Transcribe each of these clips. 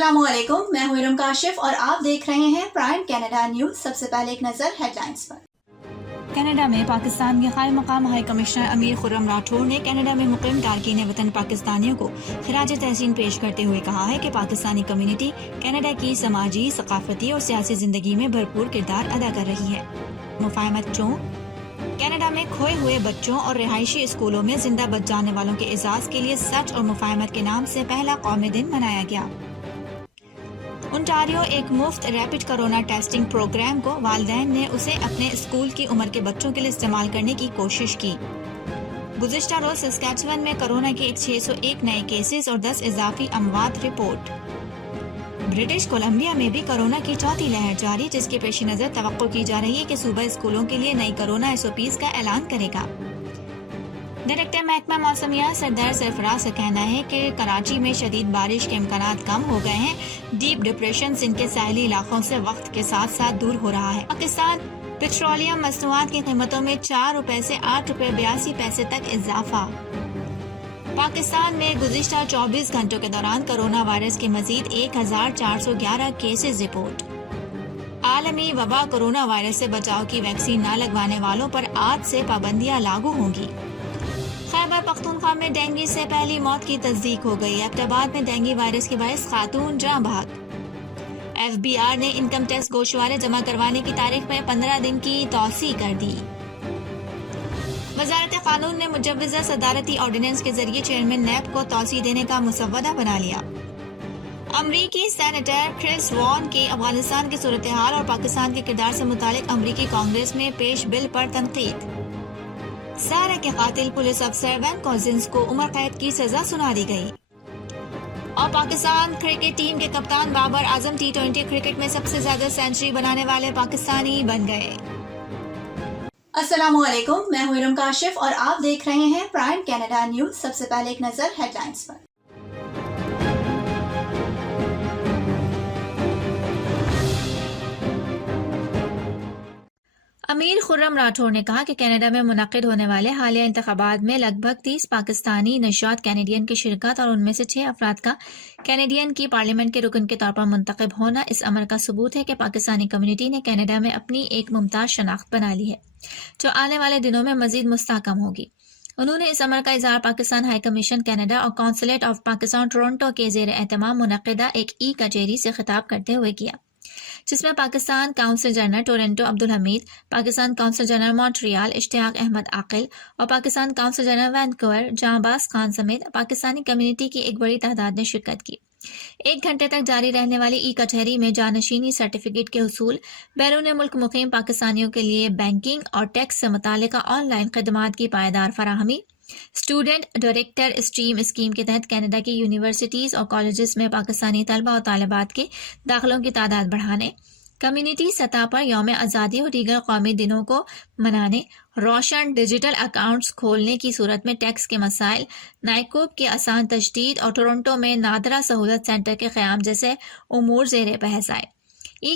अस्सलाम वालेकुम, मैं हूं इरम काशिफ और आप देख रहे हैं प्राइम कनाडा न्यूज। सबसे पहले एक नजर हेडलाइंस पर। कनाडा में पाकिस्तान के कायम मकाम हाई कमिश्नर अमीर खुर्रम राठौर ने कनाडा में मुकीम तारकीन वतन पाकिस्तानियों को खिराज तहसीन पेश करते हुए कहा है कि पाकिस्तानी कम्युनिटी कनाडा की समाजी, सकाफती और सियासी जिंदगी में भरपूर किरदार अदा कर रही है। मुफाहमत चौं कनाडा में खोए हुए बच्चों और रिहायशी स्कूलों में जिंदा बच जाने वालों के एजाज के लिए सच और मुफाहमत के नाम से पहला कौमी दिन मनाया गया। ओंटारियो एक मुफ्त रैपिड कोरोना टेस्टिंग प्रोग्राम को वालिदैन ने उसे अपने स्कूल की उम्र के बच्चों के लिए इस्तेमाल करने की कोशिश की। गुज़िश्ता रोज सस्कैचुअन में कोरोना के 601 नए केसेस और 10 इजाफी अमवात रिपोर्ट। ब्रिटिश कोलंबिया में भी कोरोना की चौथी लहर जारी, जिसके पेश नजर तवक्को की जा रही है कि सूबा स्कूलों के लिए नई कोरोना SOPs का ऐलान करेगा। डायरेक्टर महकमा मौसमियात सरदार सरफराज का कहना है कि कराची में शदीद बारिश के इम्कानात कम हो गए हैं। डीप डिप्रेशन इनके साहिली इलाकों से वक्त के साथ साथ दूर हो रहा है। पाकिस्तान पेट्रोलियम मसनूआत की कीमतों में 4 रुपए से 8 रुपए 82 पैसे तक इजाफा। पाकिस्तान में गुज़िश्ता 24 घंटों के दौरान कोरोना वायरस के मजीद 1411 केसेस रिपोर्ट। आलमी वबा कोरोना वायरस से बचाव की वैक्सीन न लगवाने वालों पर आज से पाबंदियां लागू होंगी। खैबर पख्तूनख्वा में डेंगू से पहली मौत की तस्दीक हो गई। एबटाबाद में डेंगू वायरस के बायस खातून जाँ भाग। FBR ने इनकम टैक्स गोशवारे जमा करवाने की तारीख में 15 दिन की तौसी कर दी। वजारत कानून ने मुजव्वज़ा सदारती ऑर्डिनेंस के जरिए चेयरमैन नैब को तौसी देने का मुसव्वदा बना लिया। अमरीकी सेनेटर क्रिस वॉन के अफगानिस्तान की सूरत हाल और पाकिस्तान के किरदार से मुतालिक अमरीकी कांग्रेस में पेश बिल पर तनकीद। सारा के कातिल पुलिस अफसर वैन कॉजिन्स को उम्र कैद की सजा सुना दी गई। और पाकिस्तान क्रिकेट टीम के कप्तान बाबर आजम T20 क्रिकेट में सबसे ज्यादा सेंचुरी बनाने वाले पाकिस्तानी बन गए। अस्सलाम वालेकुम, मैं हूं इरम काशिफ और आप देख रहे हैं प्राइम कनाडा न्यूज। सबसे पहले एक नजर हेडलाइंस पर। अमीर खुर्रम राठौर ने कहा कि कनाडा में मुनक्किद होने वाले हालिया इंतखाबात में लगभग 30 पाकिस्तानी नशात कैनेडियन की शिरकत और उनमें से 6 अफराद का कैनेडियन की पार्लियामेंट के रुकन के तौर पर मुंतखब होना इस अमर का सबूत है कि पाकिस्तानी कम्युनिटी ने कनाडा में अपनी एक मुमताज शनाख्त बना ली है, जो आने वाले दिनों में मजीद मुस्तहकम होगी। उन्होंने इस अमर का इजहार पाकिस्तान हाई कमीशन कनाडा और कौंसलेट ऑफ पाकिस्तान टोरंटो के ज़ेर एहतमाम मुनक्किदा एक कचहरी से खिताब करते हुए किया, जिसमें Pakistan council general Toronto Abdul Hamid, Pakistan council general Montreal Ishtiaq Ahmed Aqil और Pakistan council general Vancouver Jahanbaz Khan समेत पाकिस्तानी कम्युनिटी की एक बड़ी तादाद ने शिरकत की। 1 घंटे तक जारी रहने वाली कचहरी में जानशीनी सर्टिफिकेट के हुसूल, बैरून मुल्क मुकीम पाकिस्तानियों के लिए बैंकिंग और टैक्स से मुतालिका ऑनलाइन खदमात की पायदार फराहमी, स्टूडेंट डायरेक्टर स्ट्रीम स्कीम के तहत कनाडा की यूनिवर्सिटीज़ और कॉलेजेस में पाकिस्तानी तलबा और तालिबात के दाखिलों की तादाद बढ़ाने, कम्युनिटी सतह पर यौम आज़ादी और दीगर कौमी दिनों को मनाने, रोशन डिजिटल अकाउंट्स खोलने की सूरत में टैक्स के मसाइल, नाइकोब के आसान तजदीद और टोरंटो में नादरा सहूलत सेंटर के क़याम जैसे उमूर ज़ेर बहस आए।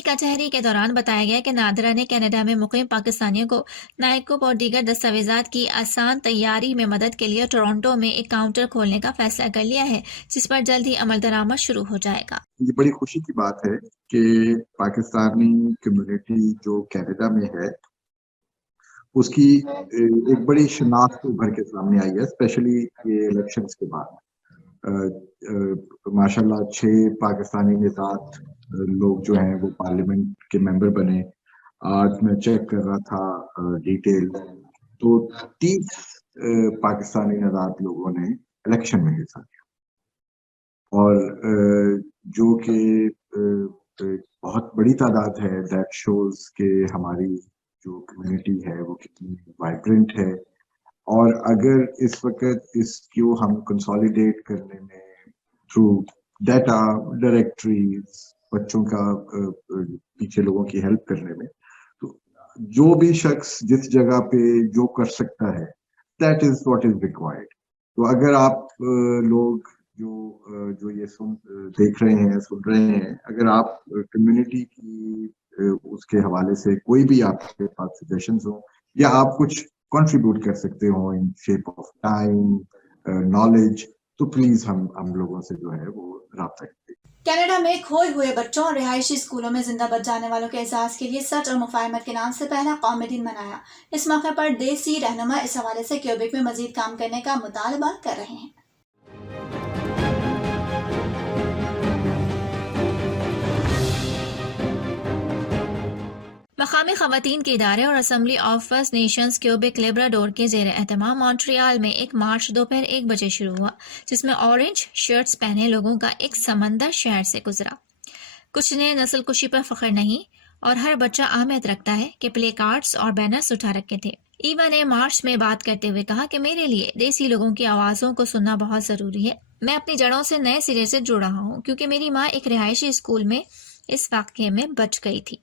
कचहरी के दौरान बताया गया कि नादरा ने कनाडा में मुकीम पाकिस्तानियों को नाइकोब और दीगर दस्तावेजात की आसान तैयारी में मदद के लिए टोरंटो में एक काउंटर खोलने का फैसला कर लिया है, जिस पर जल्द ही अमल दरामद शुरू हो जाएगा। ये बड़ी खुशी की बात है कि पाकिस्तानी कम्युनिटी जो कनाडा में है उसकी एक बड़ी शनाख्त उभर के सामने आई है, स्पेशली ये इलेक्शंस के बाद। माशाल्लाह 6 पाकिस्तानी निजात लोग जो हैं वो पार्लियामेंट के मेंबर बने। आज मैं चेक कर रहा था डिटेल, तो 30 पाकिस्तानी निजात लोगों ने इलेक्शन में हिस्सा लिया और जो कि बहुत बड़ी तादाद है। दैट शोज के हमारी जो कम्युनिटी है वो कितनी वाइब्रेंट है। और अगर इस वक्त इसको हम कंसोलिडेट करने में थ्रू डाटा डायरेक्टरीज, बच्चों का पीछे लोगों की हेल्प करने में, तो जो भी शख्स जिस जगह पे जो कर सकता है, that is what is required. तो अगर आप लोग जो ये देख रहे हैं, सुन रहे हैं, अगर आप कम्युनिटी की उसके हवाले से कोई भी आपके पास सजेशंस हो या आप कुछ कंट्रीब्यूट कर सकते हो in shape of time, knowledge, तो प्लीज हम लोगों से जो है वो राब्ता करें। कनाडा में खोए हुए बच्चों और रिहायशी स्कूलों में जिंदा बच जाने वालों के एजाज के लिए सच और मुफाहमत के नाम से पहला कौमी दिन मनाया। इस मौके पर देसी रहनुमा इस हवाले से क्यूबेक में मजीद काम करने का मुतालबा कर रहे हैं। मकामी खवातीन के इदारे और assembly of first Nations Quebec Labrador के जेर एहतमाम मॉन्ट्रियल में एक मार्च दोपहर 1 बजे शुरू हुआ, जिसमें ऑरेंज शर्ट्स पहने लोगों का एक समंदर शहर से गुजरा। कुछ ने नस्ल कुशी पर फख्र नहीं और हर बच्चा अहमियत रखता है कि प्ले कार्ड्स और बैनर्स उठा रखे थे। ईवा ने मार्च में बात करते हुए कहा कि मेरे लिए देसी लोगों की आवाज़ों को सुनना बहुत ज़रूरी है। मैं अपनी जड़ों से नए सिरे से जुड़ रहा हूँ क्योंकि मेरी माँ एक रिहायशी स्कूल में इस वाक़ये में बच गई थी।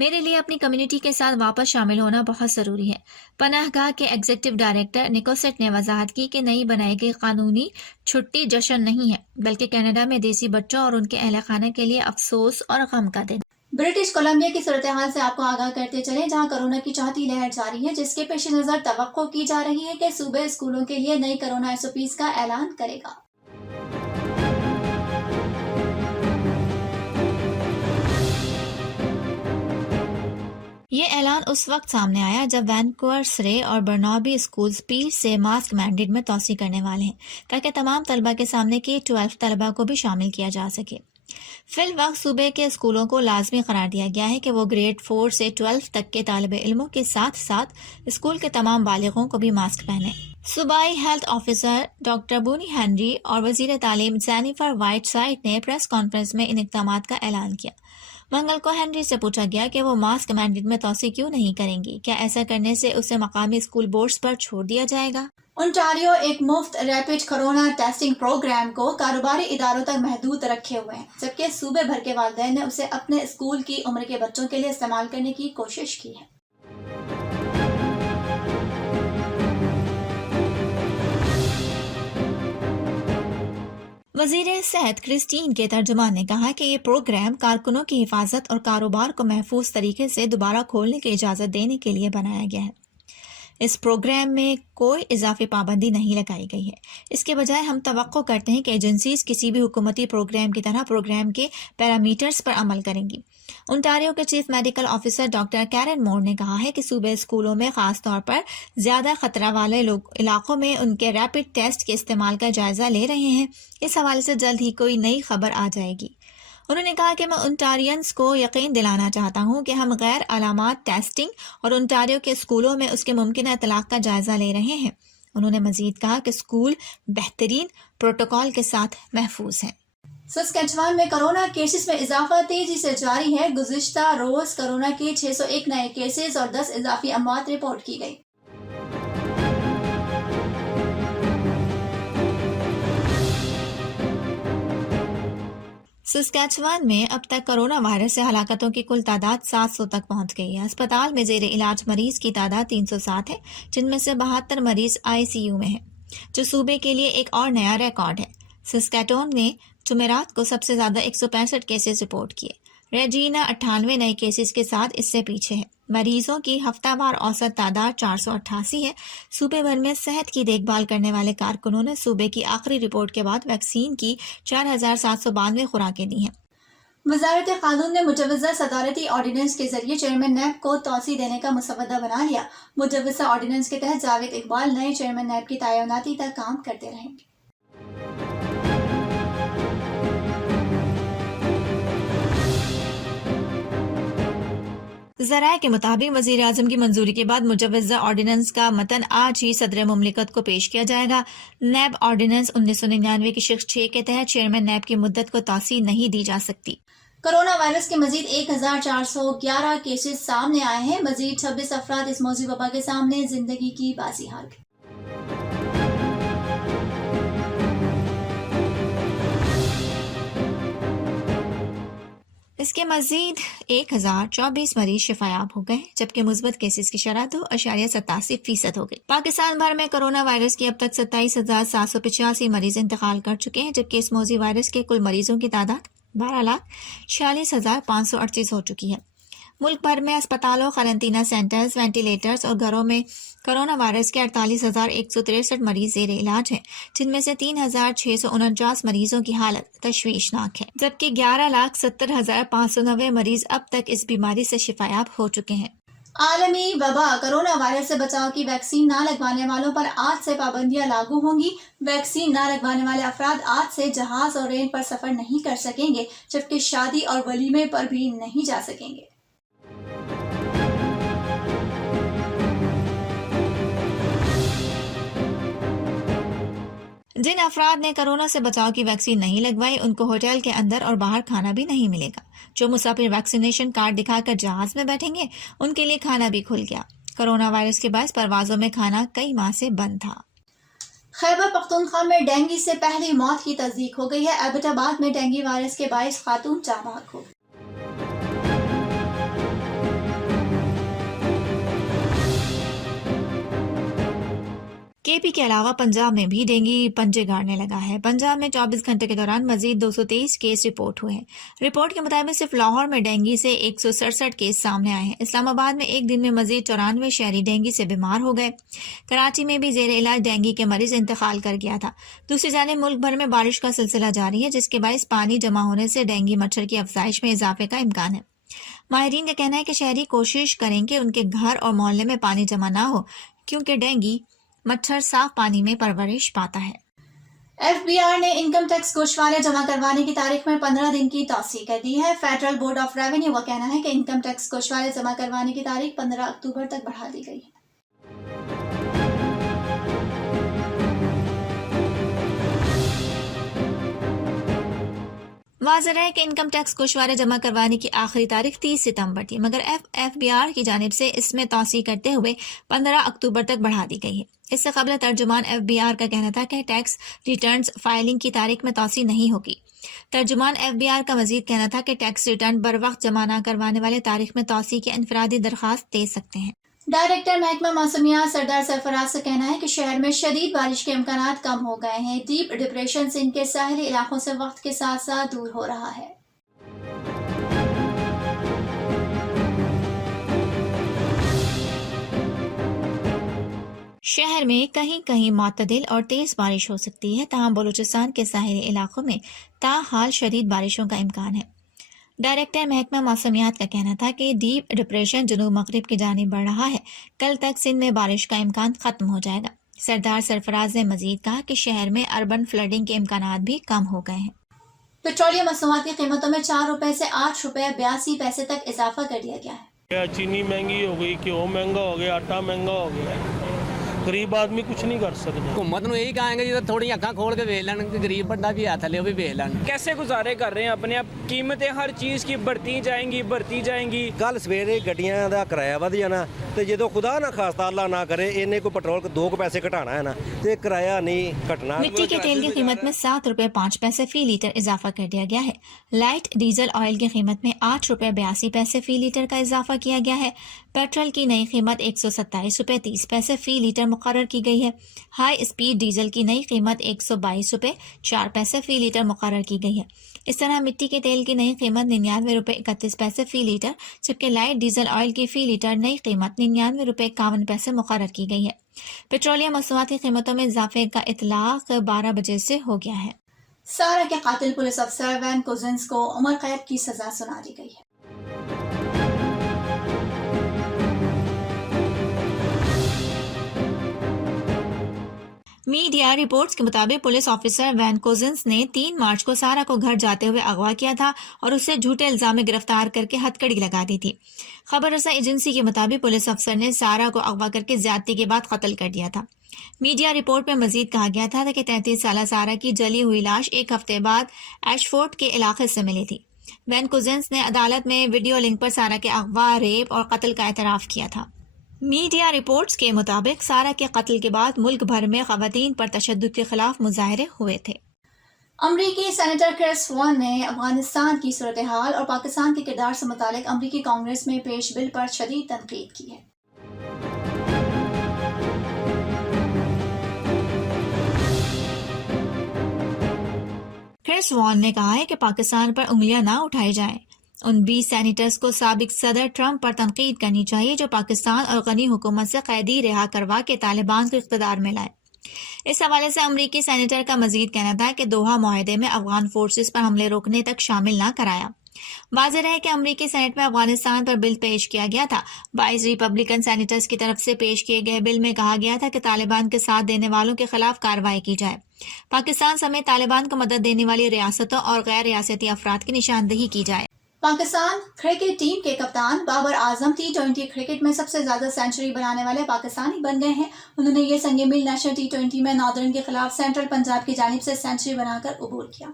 मेरे लिए अपनी कम्युनिटी के साथ वापस शामिल होना बहुत ज़रूरी है। पनाहगाह के एग्जीक्यूटिव डायरेक्टर निकोसेट ने वजाहत की कि नई बनाई गई कानूनी छुट्टी जश्न नहीं है, बल्कि कनाडा में देसी बच्चों और उनके अहल खाना के लिए अफसोस और गम का दिन। ब्रिटिश कोलंबिया की सूरत हाल से आपको आगाह करते चले, जहां कोरोना की चौथी लहर जारी है, जिसके पेश नज़र तवक्को की जा रही है कि सूबे स्कूलों के लिए नई कोरोना एसओपीज का ऐलान करेगा। ये ऐलान उस वक्त सामने आया जब वैनकूवर, सरे और बर्नाबी स्कूल्स पील से मास्क मैंडेट में तोसी करने वाले हैं ताकि तमाम तलबा के सामने K-12 तलबा को भी शामिल किया जा सके। फिल वक्त सूबे के स्कूलों को लाजमी करार दिया गया है कि वो ग्रेड 4 से 12 तक के तालिब इल्मों के साथ साथ स्कूल के तमाम बालिगों को भी मास्क पहने। सूबाई हेल्थ ऑफिसर डॉक्टर बूनी हेनरी और वजीर तालीम जेनिफर वाइटसाइड ने प्रेस कॉन्फ्रेंस में इन इक़दामात का ऐलान किया। मंगल को हेनरी से पूछा गया कि वो मास्क मैंडेट में तोसी क्यों नहीं करेंगी, क्या ऐसा करने से उसे मकामी स्कूल बोर्ड्स पर छोड़ दिया जाएगा। ओंटारियो एक मुफ्त रैपिड कोरोना टेस्टिंग प्रोग्राम को कारोबारी इदारों तक महदूद रखे हुए हैं, जबकि सूबे भर के वालिदैन ने उसे अपने स्कूल की उम्र के बच्चों के लिए इस्तेमाल करने की कोशिश की है। वजीर सेहत क्रिस्टीन के तर्जुमान ने कहा कि ये प्रोग्राम कारकुनों की हिफाजत और कारोबार को महफूज तरीके से दोबारा खोलने की इजाज़त देने के लिए बनाया गया है। इस प्रोग्राम में कोई इजाफी पाबंदी नहीं लगाई गई है। इसके बजाय हम तवक्को करते हैं कि एजेंसीज किसी भी हुकूमती प्रोग्राम की तरह प्रोग्राम के पैरामीटर्स पर अमल करेंगी। ओंटारियो के chief medical officer doctor Kieran Moore ने कहा है कि सूबे स्कूलों में खास तौर पर ज्यादा खतरा वाले इलाकों में उनके रैपिड टेस्ट के इस्तेमाल का जायजा ले रहे हैं। इस हवाले से जल्द ही कोई नई खबर आ जाएगी। उन्होंने कहा कि मैं ओंटारियंस को यकीन दिलाना चाहता हूं कि हम गैर अलामात टेस्टिंग और ओंटारियो के स्कूलों में उसके मुमकिन इतलाक का जायजा ले रहे हैं। उन्होंने मजीद कहा कि स्कूल बेहतरीन प्रोटोकॉल के साथ महफूज हैं। सस्केचुआन में कोरोना केसेस में इजाफा तेजी से जारी है। गुज़िश्ता रोज कोरोना के 601 नए केसेस और 10 इजाफी अमवात रिपोर्ट की गई। सस्केचुआन में अब तक कोरोना वायरस से हलाकतों की कुल तादाद 700 तक पहुंच गई है। अस्पताल में जेर इलाज मरीज की तादाद 307 है, जिनमें से 72 मरीज ICU में हैं, जो सूबे के लिए एक और नया रिकॉर्ड है। सस्केटोन ने जुमेरात को सबसे ज्यादा 165 केसेस रिपोर्ट किए। रेजीना 98 नए केसेस के साथ इससे पीछे है। मरीजों की हफ्तावार औसत तादाद 488 है। सूबे भर में सेहत की देखभाल करने वाले कारकुनों ने सूबे की आखिरी रिपोर्ट के बाद वैक्सीन की 4792 खुराकें दी हैं। वजारत कानून ने मुजवजा सदारती ऑर्डिनेंस के जरिए चेयरमैन नैब को तौसी देने का मुसवदा बना लिया। मुजवजा ऑर्डिनेंस के तहत जावेद इकबाल नए चेयरमैन नैब की तैनाती तक काम करते रहेंगे। ज़राए के मुताबिक वज़ीर आज़म की मंजूरी के बाद मुजवजा ऑर्डिनेंस का मतन आज ही सदर मुमलिकत को पेश किया जाएगा। नैब ऑर्डिनेंस 1999 की शिक्ष 6 के तहत चेयरमैन नैब की मुद्दत को तौसी नहीं दी जा सकती। कोरोना वायरस के मजीद 1411 केसेस सामने आए हैं। मजीद 26 अफराद इस मौजूद वबा के सामने जिंदगी की बाजी हार गए। इसके मजीद 1024 मरीज शिफायाब हो गए, जबकि मुस्बत केसेस की शरह 2.87% हो गई। पाकिस्तान भर में कोरोना वायरस की अब तक 27,785 मरीज इंतकाल कर चुके हैं, जबकि इस मौजी वायरस के कुल मरीजों की तादाद 12,46,538 हो चुकी है। मुल्क भर में अस्पतालों, क्वारंटीना सेंटर्स, वेंटिलेटर्स और घरों में कोरोना वायरस के 48,163 मरीज ज़ेर इलाज हैं, जिनमें से 3,649 मरीजों की हालत तशवीशनाक है, जबकि 11,70,590 मरीज अब तक इस बीमारी से शिफायाब हो चुके हैं। आलमी वबा कोरोना वायरस से बचाव की वैक्सीन ना लगवाने वालों पर आज से पाबंदियां लागू होंगी। वैक्सीन ना लगवाने वाले अफराद आज से जहाज और रेल पर सफर नहीं कर सकेंगे, जबकि शादी और वलीमे पर भी नहीं जा सकेंगे। जिन अफराद ने कोरोना से बचाव की वैक्सीन नहीं लगवाई, उनको होटल के अंदर और बाहर खाना भी नहीं मिलेगा। जो मुसाफिर वैक्सीनेशन कार्ड दिखाकर जहाज में बैठेंगे, उनके लिए खाना भी खुल गया। कोरोना वायरस के बायस परवाजों में खाना कई माह से बंद था। खैबर पख्तूनख्वा में डेंगू से पहली मौत की तस्दीक हो गई है। एबटाबाद में डेंगू वायरस के बायस खातून जाबाक हो। केपी के अलावा पंजाब में भी डेंगू पंजे गाड़ने लगा है। पंजाब में 24 घंटे के दौरान मजीद 223 केस रिपोर्ट हुए हैं। रिपोर्ट के मुताबिक सिर्फ लाहौर में डेंगू से 167 केस सामने आए हैं। इस्लामाबाद में एक दिन में मजीद 94 शहरी डेंगू से बीमार हो गए। कराची में भी जेर इलाज डेंगू के मरीज इंतकाल कर गया था। दूसरी जानिब मुल्क भर में बारिश का सिलसिला जारी है, जिसके बायस पानी जमा होने से डेंगू मच्छर की अफजाइश में इजाफे का इम्कान है। माहिरीन का कहना है कि शहरी कोशिश करें कि उनके घर और मोहल्ले में पानी जमा ना हो, क्योंकि डेंगू मच्छर साफ पानी में परवरिश पाता है। FBI ने इनकम टैक्स गोशवारे जमा करवाने की तारीख में 15 दिन की तौसीह कर दी है। फेडरल बोर्ड ऑफ रेवेन्यू का कहना है कि इनकम टैक्स गोशवारे जमा करवाने की तारीख 15 अक्टूबर तक बढ़ा दी गई है। वाज़ेह है कि इनकम टैक्स गोशवारे जमा करवाने की आखिरी तारीख 30 सितंबर थी, मगर FBR की जानिब से इसमें तौसीह करते हुए 15 अक्टूबर तक बढ़ा दी गई है। इससे कबल तर्जुमान FBR का कहना था कि टैक्स रिटर्न्स फाइलिंग की तारीख में तौसीह नहीं होगी। तर्जुमान FBR का मजीद कहना था कि टैक्स रिटर्न बर वक्त जमा न करवाने वाले तारीख में तौसीह की इनफरादी दरख्वास्त दे सकते हैं। डायरेक्टर महकमा मौसमियात सरदार सरफराज का कहना है कि शहर में शदीद बारिश के इम्कानात कम हो गए हैं। डीप डिप्रेशन से इनके साहिली इलाकों से वक्त के साथ साथ दूर हो रहा है। शहर में कहीं कहीं मुतदिल और तेज बारिश हो सकती है, तहां बलूचिस्तान के साहिली इलाकों में ताहाल शदीद बारिशों का इम्कान है। डायरेक्टर महकमा मौसमियात का कहना था कि डीप डिप्रेशन जनूब मगरिब की जानिब बढ़ रहा है। कल तक सिंध में बारिश का इम्कान खत्म हो जाएगा। सरदार सरफराज ने मजीद कहा कि शहर में अर्बन फ्लडिंग के इम्कानात भी कम हो गए हैं। पेट्रोलियम मसनूआत की कीमतों में 4 रुपए से 8 रुपए 82 पैसे तक इजाफा कर दिया गया है। चीनी महंगी हो गई, घ्यो महंगा हो गया, आटा महंगा हो गया। गरीब आदमी कुछ नहीं कर सकते। हुकूमत ਨੂੰ ਇਹੀ ਕਹਾਂਗੇ ਜਦੋਂ ਥੋੜੀ ਅੱਖਾਂ ਖੋਲ ਕੇ ਵੇਖ ਲੈਣ ਕਿ ਗਰੀਬ ਬੰਦਾ ਵੀ ਹੱਥ ਥੱਲੇ ਉਹ ਵੀ ਵੇਖ ਲੈਣ। कैसे गुजारे कर रहे हैं अपने आप, कीमतें हर चीज़ की बढ़ती जाएंगी। ਕੱਲ ਸਵੇਰੇ ਗੱਡੀਆਂ ਦਾ ਕਿਰਾਇਆ ਵਧ ਜਾਣਾ ਤੇ ਜਦੋਂ ਖੁਦਾ ਨਾ ਖਾਸਤਾ ਅੱਲਾ ਨਾ ਕਰੇ ਇਹਨੇ ਕੋਈ ਪੈਟਰੋਲ 2 ਪੈਸੇ ਘਟਾਣਾ ਹੈ ਨਾ ਤੇ ਕਿਰਾਇਆ ਨਹੀਂ ਘਟਣਾ। मिट्टी के तेल की कीमत में 7 रुपए 5 पैसे फी लीटर इजाफा कर दिया गया है। लाइट डीजल ऑयल की कीमत में 8 रुपए 82 पैसे फी लीटर का इजाफा किया गया है। पेट्रोल की नई कीमत 127 रुपए 30 पैसे फी लीटर मुकर्रर की गई है। हाई स्पीड डीजल की नई कीमत 122 रुपए 4 पैसे फी लीटर मुकर्रर की गई है। इस तरह मिट्टी के तेल की नई कीमत 99 रुपए 31 पैसे फी लीटर, जबकि लाइट डीजल ऑयल की फी लीटर नई कीमत 99 रुपए 51 पैसे मुकर्रर की गई है। पेट्रोलियम मसनूआत की कीमतों में इजाफे का इतलाक 12 बजे से हो गया है। सारा के कातिल पुलिस अफसर वैन कोजिन्स को उम्र कैद की सजा सुना दी गई है। मीडिया रिपोर्ट्स के मुताबिक पुलिस ऑफिसर वैन कोजिन्स ने 3 मार्च को सारा को घर जाते हुए अगवा किया था और उसे झूठे इल्जाम में गिरफ्तार करके हथकड़ी लगा दी थी। खबर रसा एजेंसी के मुताबिक पुलिस अफसर ने सारा को अगवा करके ज्यादती के बाद कत्ल कर दिया था। मीडिया रिपोर्ट में मजीद कहा गया था कि 33 साल सारा की जली हुई लाश 1 हफ्ते बाद एशफोर्ड के इलाके से मिली थी। वैन कोजिन्स ने अदालत में वीडियो लिंक पर सारा के अगवा, रेप और कत्ल का एतराफ किया था। मीडिया रिपोर्ट्स के मुताबिक सारा के कत्ल के बाद मुल्क भर में खवातीन पर तशद्दुद के खिलाफ मुजाहरे हुए थे। अमरीकी सेनेटर क्रिस वॉन ने अफगानिस्तान की सूरत हाल और पाकिस्तान के किरदार से मुतालिक अमरीकी कांग्रेस में पेश बिल पर शदीद तनकीद की है। क्रिस वॉन ने कहा है कि पाकिस्तान पर उंगलियां ना उठाई जाएं। उन 20 सैनिटर्स को साबिक सदर ट्रंप पर तनकीद करनी चाहिए जो पाकिस्तान और गनी हुकूमत से कैदी रिहा करवा के तालिबान को इख्तिदार में लाए। इस हवाले से अमरीकी सेनेटर का मजीद कहना था कि दोहा मुआहदे में अफगान फोर्सेस पर हमले रोकने तक शामिल न कराया। वाज़ेह है कि अमरीकी सेनेट में अफगानिस्तान पर बिल पेश किया गया था। 22 रिपब्लिकन सेनेटर्स की तरफ से पेश किए गए बिल में कहा गया था कि तालिबान के साथ देने वालों के खिलाफ कार्रवाई की जाए। पाकिस्तान समेत तालिबान को मदद देने वाली रियासतों और गैर रियासती अफराद की निशानदेही की जाए। पाकिस्तान क्रिकेट टीम के कप्तान बाबर आजम T20 क्रिकेट में सबसे ज्यादा सेंचुरी बनाने वाले पाकिस्तानी बन गए हैं। उन्होंने ये संग मील नेशनल T20 में नॉर्दर्न के खिलाफ सेंट्रल पंजाब की जानिब से सेंचुरी बनाकर अबूर किया।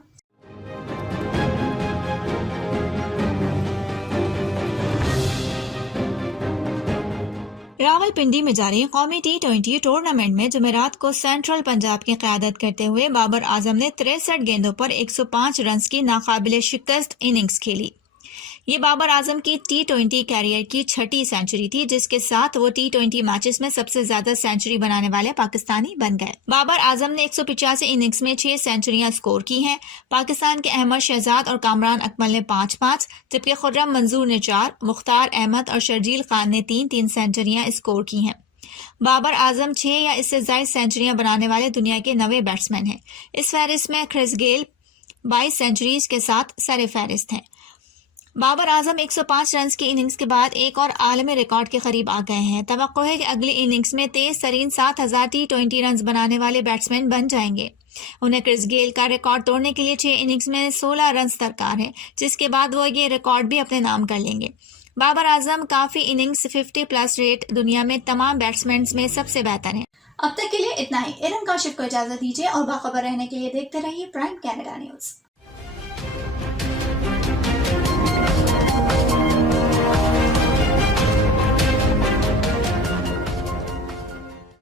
रावलपिंडी में जारी कौमी T20 टूर्नामेंट में जुमेरात को सेंट्रल पंजाब की क़यादत करते हुए बाबर आजम ने 63 गेंदों पर 105 रन की नाकाबिले शिकस्त इनिंग्स खेली। ये बाबर आजम की T20 कैरियर की 6ठी सेंचुरी थी, जिसके साथ वो T20 मैचेस में सबसे ज्यादा सेंचुरी बनाने वाले पाकिस्तानी बन गए। बाबर आजम ने 185 इनिंग्स में 6 सेंचुरियां स्कोर की हैं। पाकिस्तान के अहमद शहजाद और कामरान अकमल ने 5-5, जबकि खुर्रम मंजूर ने 4, मुख्तार अहमद और शर्जील खान ने 3-3 सेंचुरियां स्कोर की हैं। बाबर आजम 6 या इससे ज्यादा सेंचुरियां बनाने वाले दुनिया के 9वें बैट्समैन हैं। इस फहरिस्त में क्रिस गेल 22 सेंचुरीज के साथ सर फहरिस्त हैं। बाबर आजम 105 रन की इनिंग्स के बाद एक और आलमी रिकॉर्ड के करीब आ गए हैं। तवक्को है कि अगली इनिंग्स में तेज तरीन 7000 T20 रन बनाने वाले बैट्समैन बन जाएंगे। उन्हें क्रिस गेल का रिकॉर्ड तोड़ने के लिए 6 इनिंग्स में 16 रन दरकार है, जिसके बाद वो ये रिकॉर्ड भी अपने नाम कर लेंगे। बाबर आजम काफी इनिंग्स 50+ रेट दुनिया में तमाम बैट्समैन में सबसे बेहतर है। अब तक के लिए इतना ही। इरम काशिफ को इजाजत दीजिए और बाखबर रहने के लिए देखते रहिए प्राइम कैनेडा न्यूज।